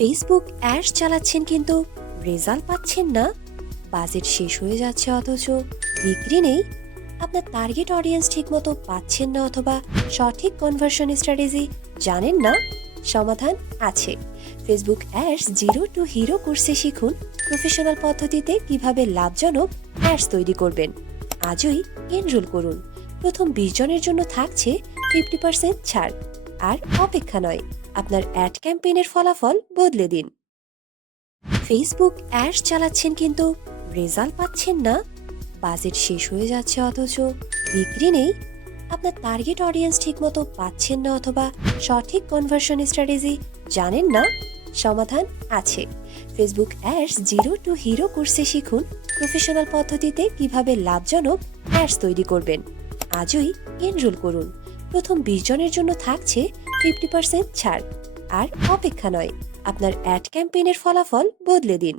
Facebook ads চালাচ্ছেন কিন্তু result পাচ্ছেন না, বাজেট শেষ হয়ে যাচ্ছে অথচ বিক্রি নেই, আপনার টার্গেট অডিয়েন্স ঠিকমতো পাচ্ছেন না অথবা সঠিক কনভার্সন স্ট্র্যাটেজি জানেন না, সমাধান আছে। Facebook ads zero two hero কোর্সে শিখুন প্রফেশনাল পদ্ধতিতে কিভাবে লাভজনক অ্যাডস তৈরি করবেন। আজই এনরোল করুন। প্রথম 20 জনের জন্য থাকছে 50% ছাড়। আর অপেক্ষা নয়, আপনার অ্যাড ক্যাম্পেইনের ফলাফল বদলে দিন। ফেসবুক অ্যাডস চালাচ্ছেন কিন্তু রেজাল্ট পাচ্ছেন না, বাজেট শেষ হয়ে যাচ্ছে অথচ বিক্রি নেই, আপনার টার্গেট অডিয়েন্স ঠিকমতো পাচ্ছেন না অথবা সঠিক কনভার্সন স্ট্র্যাটেজি জানেন না, সমাধান আছে। Facebook ads zero two hero কোর্সে শিখুন প্রফেশনাল পদ্ধতিতে কিভাবে লাভজনক অ্যাডস তৈরি করবেন। আজই এনরোল করুন। প্রথম 20 জনের জন্য থাকছে 50% ছাড়। আর অপেক্ষা নয়, আপনার অ্যাড ক্যাম্পেইনের ফলাফল বদলে দিন।